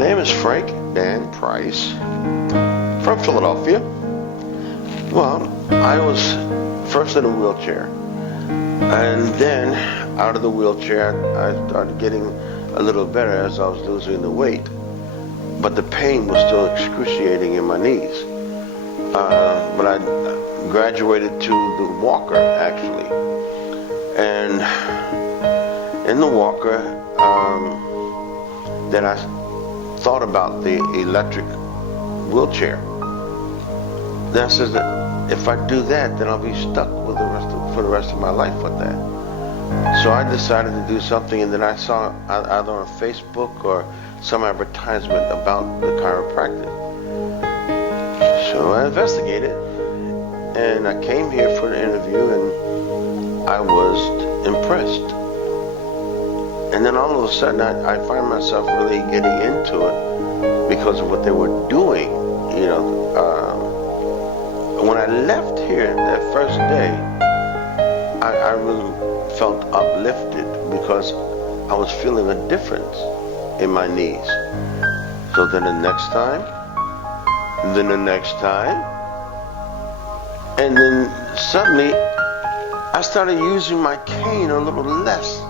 name is Frank Dan Price from Philadelphia. Well, I was first in a wheelchair, and then out of the wheelchair I started getting a little better as I was losing the weight, but the pain was still excruciating in my knees. But I graduated to the walker, actually, and in the walker then I thought about the electric wheelchair. Then I said that if I do that, then I'll be stuck with for the rest of my life with that. So I decided to do something, and then I saw either on Facebook or some advertisement about the chiropractic. So I investigated, and I came here for the interview, and I was impressed. And then all of a sudden, I find myself really getting into it because of what they were doing. You know, when I left here that first day, I really felt uplifted because I was feeling a difference in my knees. So then the next time, then the next time, and then suddenly I started using my cane a little less.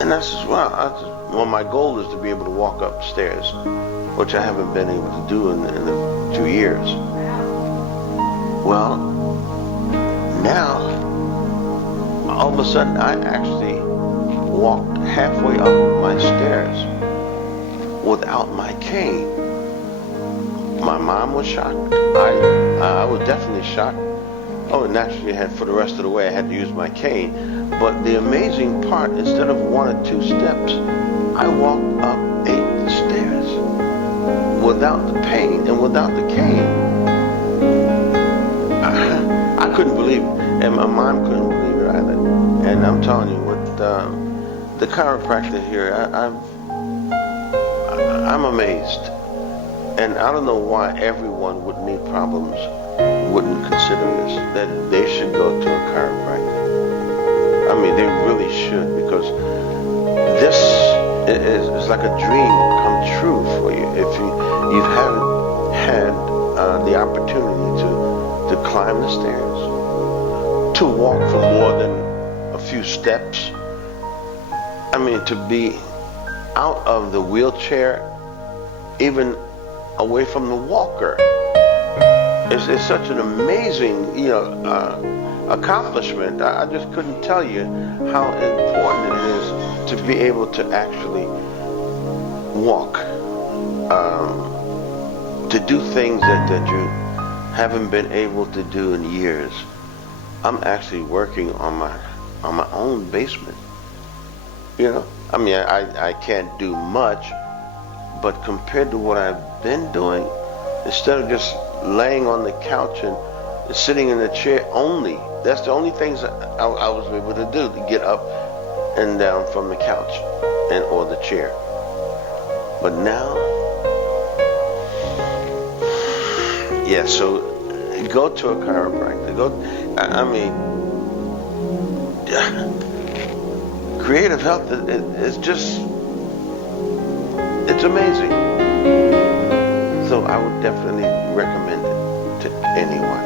And I said, well, my goal is to be able to walk upstairs, which I haven't been able to do in a few years. Well, now, all of a sudden, I actually walked halfway up my stairs without my cane. My mom was shocked. I was definitely shocked. Oh, naturally, for the rest of the way, I had to use my cane. But the amazing part, instead of 1 or 2 steps, I walked up 8 stairs without the pain and without the cane. I couldn't believe it, and my mom couldn't believe it either. And I'm telling you, with the chiropractor here, I'm amazed. And I don't know why everyone with knee problems wouldn't consider this, that they should go to a chiropractor. I mean, they really should, because this is like a dream come true for you. If you haven't had the opportunity to climb the stairs, to walk for more than a few steps, I mean, to be out of the wheelchair, even away from the walker. It's such an amazing, accomplishment. I just couldn't tell you how important it is to be able to actually walk, to do things that you haven't been able to do in years. I'm actually working on my own basement. I mean, I can't do much, but compared to what I've been doing, instead of just laying on the couch and sitting in the chair only, that's the only things I was able to do, to get up and down from the couch or the chair. But now, yeah, so go to a chiropractor. Creative health is just, it's amazing. So I would definitely recommend it to anyone.